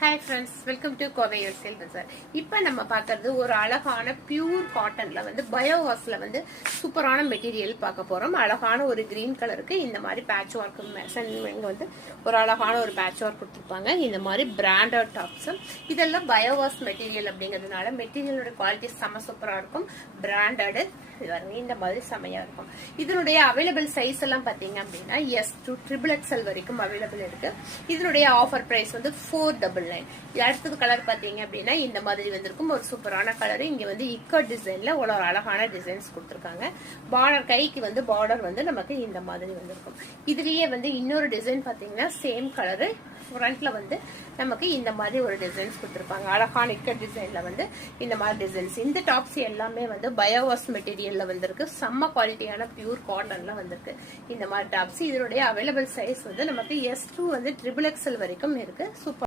Hi friends, welcome to Kovai wholesale bazaar. இப்போ நம்ம பார்க்கறது ஒரு அழகான பியூர் காட்டன்ல பயோவாஸ்ல சூப்பரான மெட்டீரியல் பார்க்க போறோம். அழகான ஒரு கிரீன் கலருக்கு இந்த மாதிரி பேட்ச் ஒர்க் இங்க ஒரு அழகான ஒரு பேட்ச் ஒர்க் கொடுத்துருப்பாங்க. இந்த மாதிரி பிராண்டட் டாப்ஸ் இதெல்லாம் பயோவாஸ் மெட்டீரியல் அப்படிங்கிறதுனால மெட்டீரியலோட குவாலிட்டி செம சூப்பரா இருக்கும். பிராண்டட் இந்த மாதிரி செமையா இருக்கும். இதனுடைய அவைலபிள் சைஸ் எல்லாம் பாத்தீங்க அப்படின்னா S to XXL வரைக்கும் அவைலபிள் இருக்கு. இதனுடைய ஆஃபர் பிரைஸ் 499. அடுத்தது கலர் பாத்தீங்க அப்படின்னா இந்த மாதிரி வந்திருக்கும். ஒரு சூப்பரான கலர். இங்க இக்கட் டிசைன்ல ஒரு அழகான டிசைன்ஸ் கொடுத்திருக்காங்க. பார்டர் கைக்கு பார்டர் நமக்கு இந்த மாதிரி வந்திருக்கும். இதுலயே இன்னொரு டிசைன் பாத்தீங்கன்னா சேம் கலரு ஃப்ரண்ட்ல நமக்கு இந்த மாதிரி ஒரு டிசைன்ஸ் கொடுத்திருப்பாங்க. அழகான இக்கட் டிசைன்ல இந்த மாதிரி டிசைன்ஸ். இந்த டாப்ஸ் எல்லாமே பயோவாஸ் மெட்டீரியல்ல வந்திருக்கு. செம்ம குவாலிட்டியான பியூர் காட்டன்ல வந்திருக்கு இந்த மாதிரி டாப்ஸ். இதனுடைய அவைலபிள் சைஸ் நமக்கு S to XXL வரைக்கும் இருக்கு. சூப்பர்.